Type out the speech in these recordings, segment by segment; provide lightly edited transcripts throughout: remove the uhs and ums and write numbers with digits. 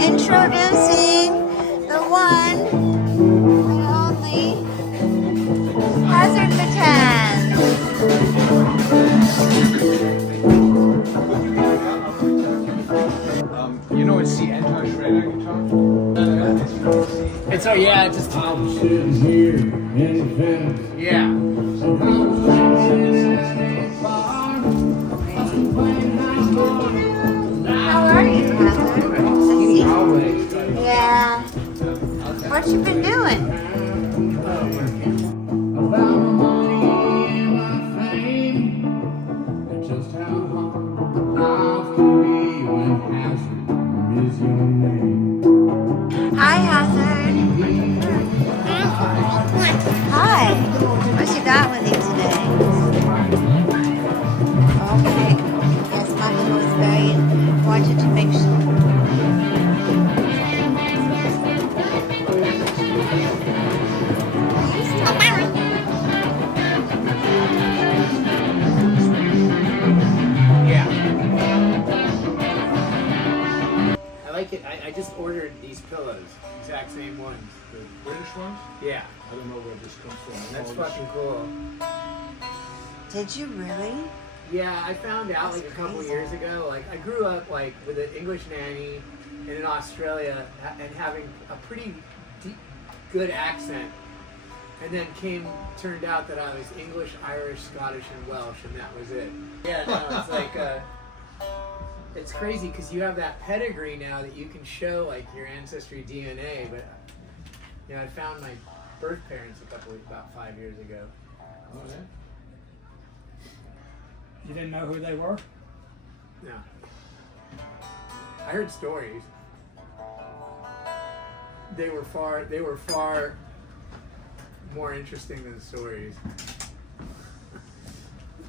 Introducing the one and only Hazard Battens. You know it's the anti-shredder guitar? It's yeah, it's just yeah. How are you, Hazard? Yeah. What you been doing? Hi, Hazard. Hi. What you got with you today? Okay. Yes, Mommy was very wanted to make sure. I like it. I just ordered these pillows, exact same ones. The British ones? Yeah, I don't know where this comes from. that's fucking cool. Did you really? Yeah, I found out like a couple years ago. Like I grew up like with an English nanny and in Australia and having a pretty deep, good accent. And then turned out that I was English, Irish, Scottish, and Welsh, and that was it. Yeah, no, it's like it's crazy because you have that pedigree now that you can show like your ancestry DNA. But you know, I found my birth parents about 5 years ago. Oh, yeah? You didn't know who they were? No, I heard stories. They were far more interesting than stories.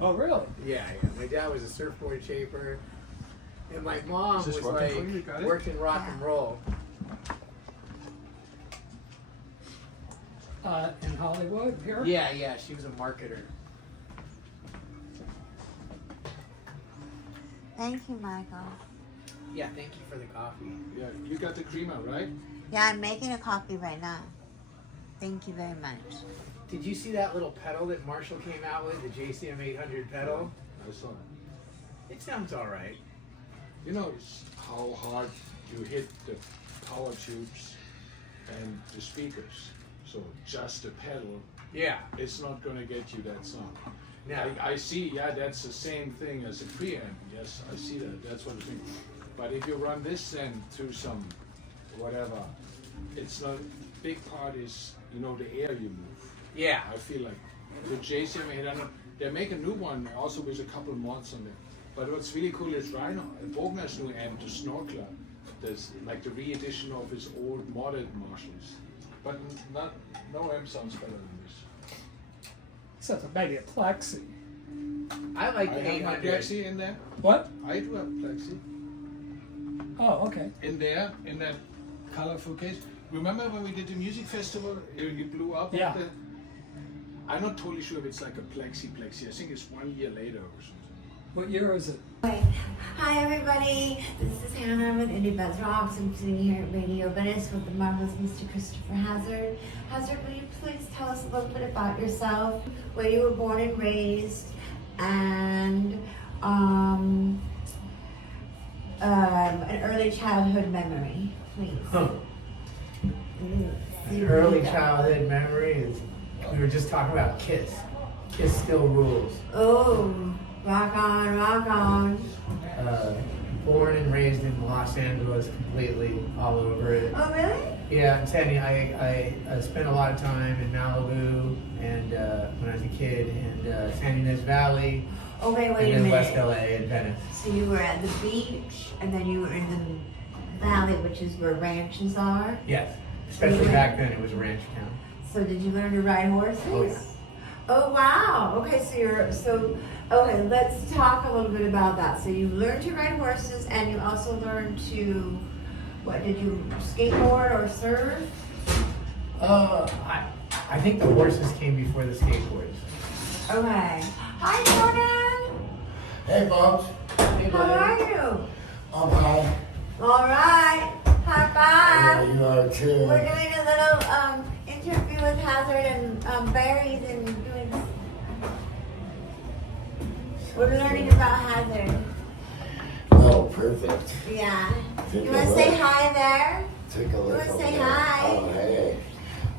Oh, really? Yeah. My dad was a surfboard shaper, and my mom Is this was working like for you? You got it? worked in rock and roll. In Hollywood, here? Yeah. She was a marketer. Thank you, Michael. Yeah. Thank you for the coffee. Yeah, you got the creamer, right? Yeah, I'm making a coffee right now. Thank you very much. Did you see that little pedal that Marshall came out with, the JCM 800 pedal? I saw it. It sounds all right. You know how hard you hit the power tubes and the speakers. So just the pedal, Yeah. it's not going to get you that sound. No. I see, yeah, that's the same thing as a preamp. Yes, I see that. That's what I think. But if you run this then through some whatever, it's not. Big part is the air you move. Yeah. I feel like the JCM 800. They make a new one also with a couple mods on it. But what's really cool is Rhino, Bogner's new amp, the Snorkler. There's like the re-edition of his old modded Marshalls. But no amp sounds better than this. Except maybe a Plexi. I like I the have my 800. Plexi in there. What? I do have Plexi Oh, okay. in there, in that colorful case. Remember when we did the music festival, you blew up? Yeah. With I'm not totally sure if it's like a Plexi. I think it's 1 year later or something. What year is it? Hi everybody, this is Hannah with Indie Buzz Rocks. I'm sitting here at Radio Venice with the marvelous Mr. Christopher Hazard. Hazard, will you please tell us a little bit about yourself, where you were born and raised, and an early childhood memory, please. An early childhood memory is we were just talking about Kiss. Kiss still rules. Oh, rock on, rock on. Born and raised in Los Angeles, completely all over it. Oh, really? Yeah, I'm telling you, I spent a lot of time in Malibu and when I was a kid, and San Ynez Valley, Okay, wait and a then West minute. LA and Venice. So you were at the beach, and then you were in the valley, which is where ranches are. Yes, especially back then, it was a ranch town. So did you learn to ride horses? Oh, yeah. Oh wow. Okay, okay, let's talk a little bit about that. So you learned to ride horses, and you also learned to, what did you skateboard or surf? I think the horses came before the skateboards. Okay. Hi, Conan. Hey, folks. Hey, How buddy. are you? I'm home. All right. High five. You are too. We're doing a little interview with Hazard and berries and doing. We're learning about Hazard. Oh, perfect. Yeah. Take You a want to look. say hi there? Take a look. wanna over say there. hi? Oh, hey.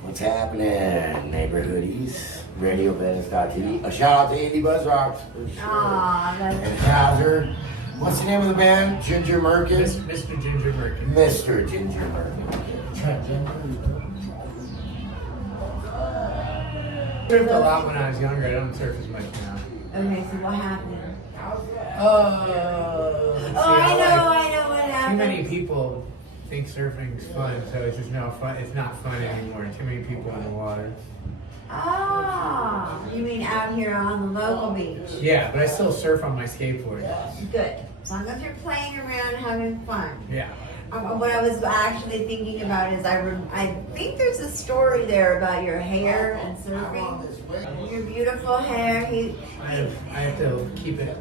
What's happening, neighborhoodies? RadioBuzz.tv. A shout out to Indie Buzz Rocks. For sure. Aw, that's And Hazard. What's the name of the band? Ginger Merkin? Mr. Ginger Merkin. Mr. Ginger Merkin. Surfed a lot when I was younger. I don't surf as much now. okay. So what happened? Let's Oh, see, I know what Too happened. many people think surfing's fun, so it's just no fun. It's not fun anymore. Too many people in the water. Oh, you mean out here on the local beach? Yeah, but I still surf on my skateboard. Good. As long as you're playing around, having fun. Yeah. What I was actually thinking about is I think there's a story there about your hair and surfing. Your beautiful hair. I have to keep it.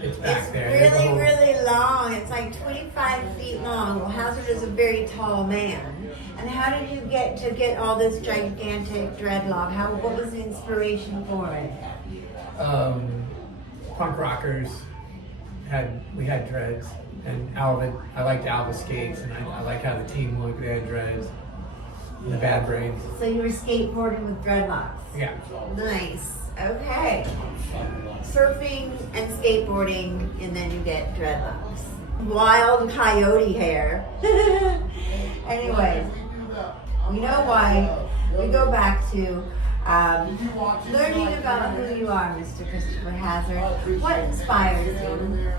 It's back It's there. There's a really, whole- really long. It's like 25 feet long. Well, Hazard is a very tall man. And how did you get all this gigantic dreadlock? What was the inspiration for it? Punk rockers we had dreads, and I liked Alva skates, and I like how the team looked. They had dreads, and the Bad Brains. So you were skateboarding with dreadlocks. Yeah. Nice. Okay. Surfing and skateboarding, and then you get dreadlocks. Wild coyote hair. Anyways, we know why. We go back to learning about who you are, Mr. Christopher Hazard. What inspires you?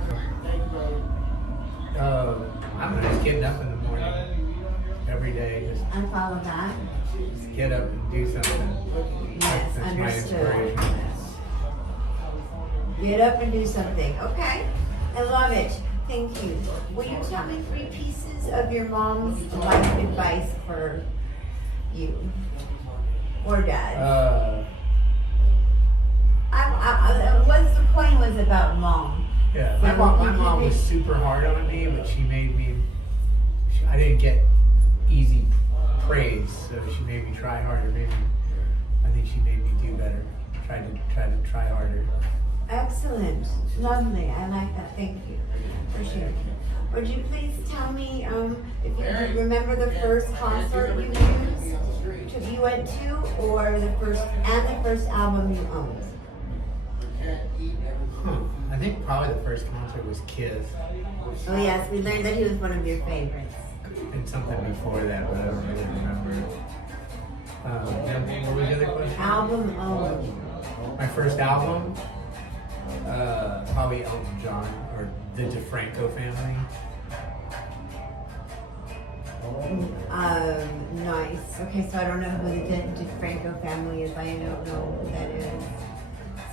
I don't know, just getting up in the morning every day, just I follow that. get up and do something. Yes, That's my understood. inspiration. Get up and do something. Okay. I love it. Thank you. Will you tell me 3 pieces of your mom's life advice for you or dad? What's the point was about mom? Yeah, my mom was super hard on me, but she made me. I didn't get easy praise, so she made me try harder. I think she made me do better. Try to try harder. Excellent. Lovely. I like that. Thank you. Appreciate it. Would you please tell me if you remember the first concert you went to, or the first album you owned? I think probably the first concert was Kiss, Oh yes, we learned that he was one of your favorites. and something before that, but I don't really remember. What was the other question? Album owned. My first album, probably Elton John or the DeFranco family. Nice. Okay, so I don't know who the DeFranco family is. I don't know who that is.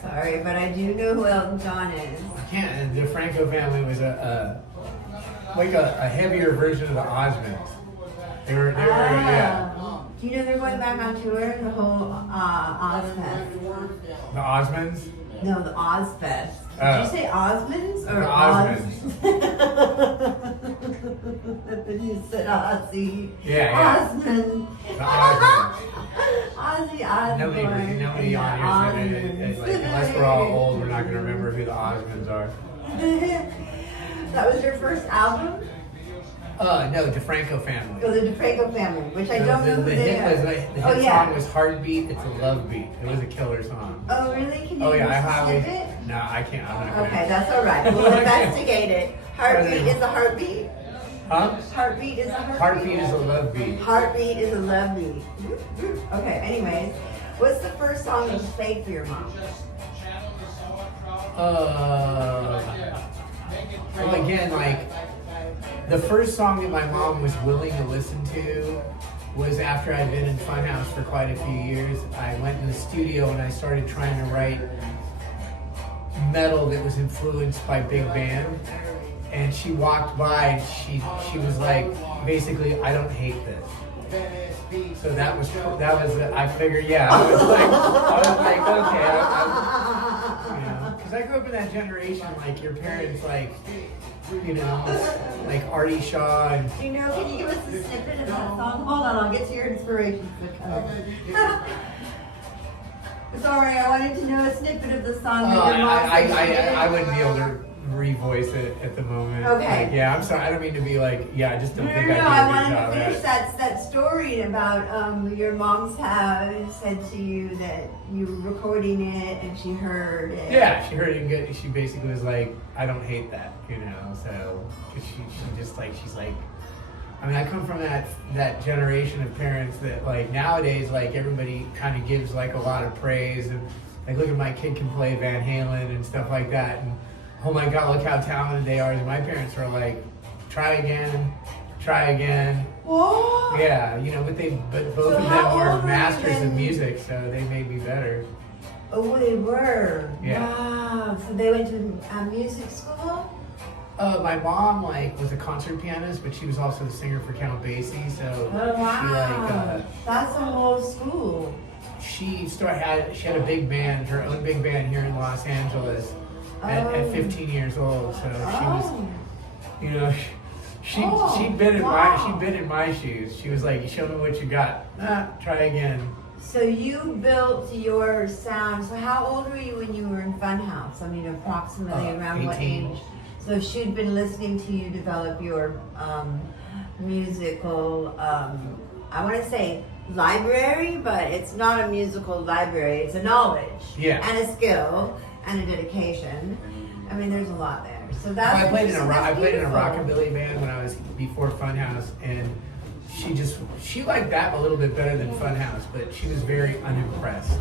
Sorry, but I do know who Elton John is. I can't. And the DeFranco family was a heavier version of the Osmonds. They were yeah. Do you know they're going back on tour? The whole Ozfest. The Osmonds. No, the Ozfest. Did you say Osmonds or The Osmonds? You said Ozzy. Yeah. Osmond. The Osmonds. Ozzy Osbourne. Nobody on here said like, unless we're all old, we're not going to remember who the Osmonds are. That was your first album? No, DeFranco family. Oh, the DeFranco family, which I don't know who the they hit are. was the hit song was Heartbeat. It's a love beat. It was a killer song. Oh, really? Can you Oh yeah, I skip highly. it? No, I can't. I'm not gonna. Okay, that's all right. We'll investigate it. Heartbeat is a heartbeat. Huh? Heartbeat is a heartbeat. Heartbeat is a love beat. Heartbeat is a love beat. Okay, anyways, what's the first song you played for your mom? Well, again, like the first song that my mom was willing to listen to was after I'd been in Funhouse for quite a few years. I went in the studio and I started trying to write metal that was influenced by big band. And she walked by and she was like, basically, I don't hate this. So that was I figured, yeah, I was like, okay, you know, because I grew up in that generation, like your parents, like you know, like Artie Shaw and You know, can you give us a snippet of that song? Hold on, I'll get to your inspiration. It's alright, I wanted to know a snippet of the song that your mom said she did. I wouldn't be able to revoice it at the moment. Okay. Like, yeah, I'm sorry. I don't mean to be like, yeah, I just don't No, think no, I no, do a I good wanted job to at finish it. that story about your mom's house said to you that you were recording it and she heard it. Yeah, she heard it good. She basically was like, I don't hate that, you know. So 'cause she just like, she's like, I mean, I come from that generation of parents that like nowadays, like everybody kind of gives like a lot of praise and like, look at my kid can play Van Halen and stuff like that. And oh my God, look how talented they are. And my parents are like, try again. Whoa! Yeah, you know, but both So of them how were old were you masters of then? music, so they made me better. Oh, they were. Yeah. Wow. So they went to music school? My mom like was a concert pianist, but she was also the singer for Count Basie. So Oh, wow. she like That's a whole school. she had a big band, her own big band here in Los Angeles at 15 years old. So she was, you know, she'd been in my shoes. She was like, show me what you got. Try again. So you built your sound. So how old were you when you were in Funhouse? I mean, approximately around what 18. age? So she'd been listening to you develop your musical, I want to say library, but it's not a musical library. It's a knowledge and a skill and a dedication. I mean, there's a lot there. So that's I played in a beautiful. rockabilly band when I was before Funhouse, and she liked that a little bit better than Funhouse, but she was very unimpressed.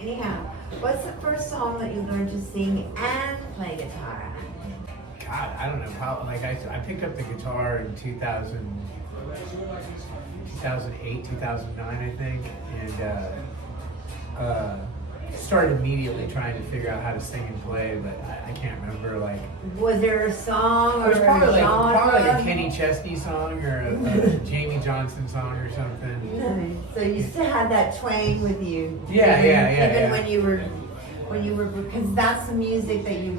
Anyhow, what's the first song that you learned to sing and play guitar? God, I don't know how. Like I picked up the guitar in 2008, 2009, I think, and started immediately trying to figure out how to sing and play, but I can't remember. Like, Was there a song it or was a probably genre? like a Kenny Chesney song or a Jamie Johnson song or something. So you still had that twang with you. Yeah, Even yeah. when you were, because that's the music that you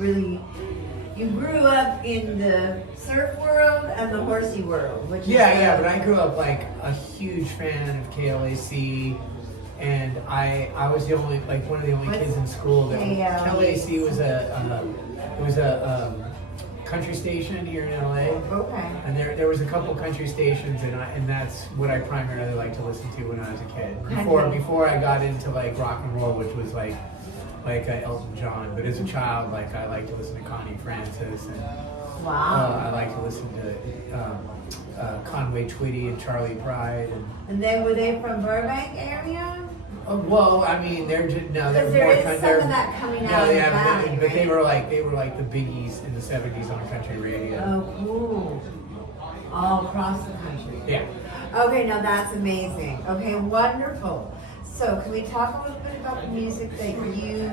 grew up in the surf world and the horsey world, which Yeah, but I grew up like a huge fan of KLAC, and I was the only one of the only kids in school that KLAC was a country station here in LA. Okay. And there was a couple country stations, and that's what I primarily liked to listen to when I was a kid. Before I got into like rock and roll, which was like Elton John. But as a child, like I liked to listen to Connie Francis, and I like to listen to Conway Twitty and Charlie Pride. And then were they from Burbank area? Well, I mean, they're just no, they're Because there more is country. some of that coming out of the valley, but they right? were like the biggies in the '70s on country radio. Oh, cool. All across the country. Yeah. Okay, now that's amazing. Okay, wonderful. So can we talk a little bit about the music that you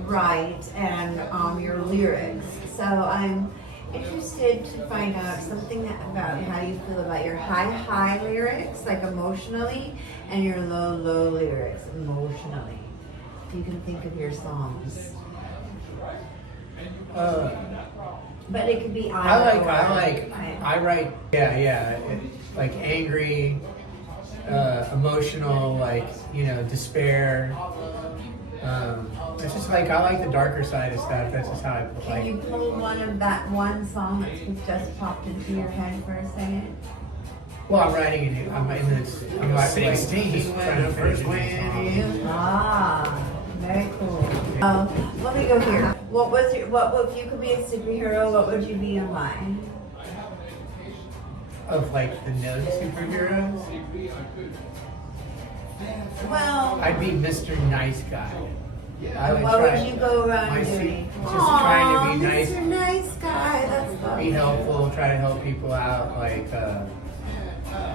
write and your lyrics? So I'm interested to find out something about how you feel about your high lyrics, like emotionally, and your low lyrics, emotionally. If you can think of your songs. But it could be I write, like angry, emotional, like, you know, despair. It's just like, I like the darker side of stuff. That's just how I like. Can you pull one song that's just popped into your head for a second? Well, I'm writing it. I'm like 16 trying to finish it. Ah, very cool. Let me go here. What if you could be a superhero, what would you be in mine? Of like the known superheroes, Well, I'd be Mr. Nice Guy. what would you go around doing? Just trying to be nice, Mr. Nice Guy, that's lovely. be helpful, try to help people out, like,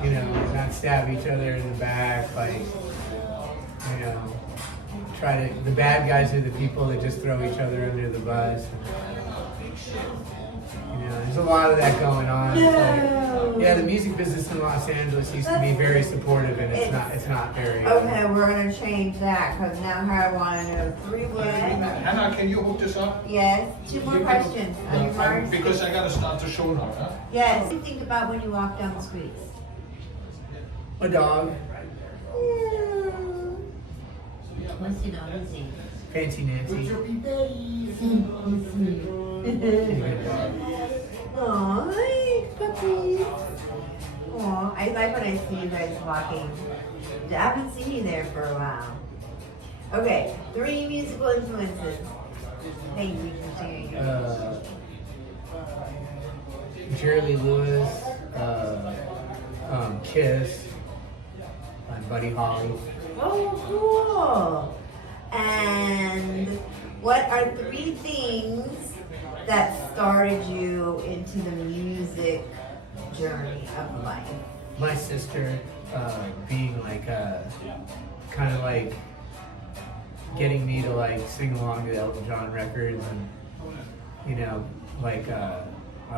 you know, not stab each other in the back, like, you know, the bad guys are the people that just throw each other under the bus. You know, there's a lot of that going on. No. Yeah, the music business in Los Angeles used to be very supportive, and it's not very. Okay, we're gonna change that because now I want to know 3 words. Hannah, can you hook this up? Yes. 2 more questions. Are you marked? Because I gotta start the show now, huh? Yes. What do you think about when you walk down the streets? A dog. What's your dog's name? Fancy Nancy. Aw, hi, puppies. Aw, I like when I see you guys walking. I haven't seen you there for a while. Okay, 3 musical influences. Thank you for sharing. Jerry Lee Lewis, Kiss, and Buddy Holly. Oh, cool. And what are 3 things that started you into the music journey of life? My sister being like kind of like getting me to like sing along to the Elton John records, and you know, like I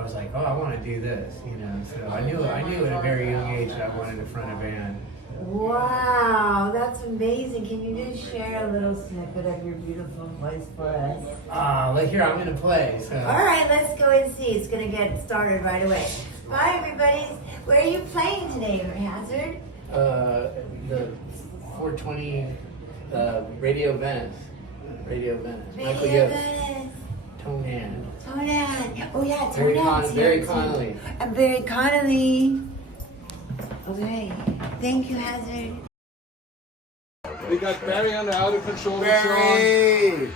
was like, oh, I want to do this, you know. So I knew at a very young age that I wanted to front a band. Wow, that's amazing. Can you just share a little snippet of your beautiful voice for us? Like here, I'm gonna play. So. All right, let's go and see. It's going to get started right away. Bye, everybody. Where are you playing today, Hazard? The 420 Radio Venice. Radio Venice. Michael Radio Yost. Venice. Tone Hand. Tonan. Oh, yeah, Very Tonan's here, very too. Connolly. I'm very Connolly. Okay. Thank you, Hazard. We got Barry on the out of control. Barry!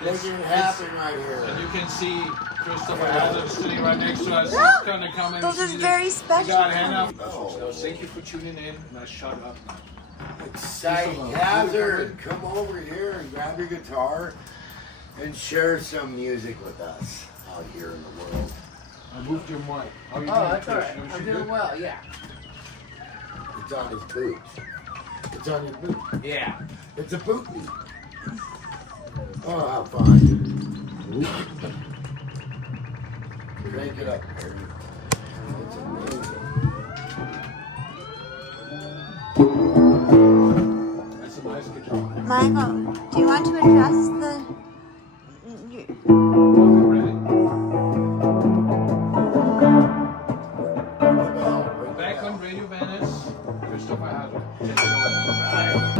It's- Making it happen right And here. you can see Christopher Hazard sitting right next to us. He's gonna come in. Those and are see very this. special. We got Hannah. Oh. So thank you for tuning in. Now shut up now. Exciting Hazard, come over here and grab your guitar and share some music with us out here in the world. I moved your mic. How you doing, Oh, that's all Trish? right. You I'm good? doing well. Yeah. It's on his boots. It's on his boot. Yeah. It's a boot. Oh, how fun. Crank it up, Barry. It's amazing. That's a nice guitar. Michael, do you want to adjust the? Ready? Back on Radio Venice, Christopher Hazard. Take it away.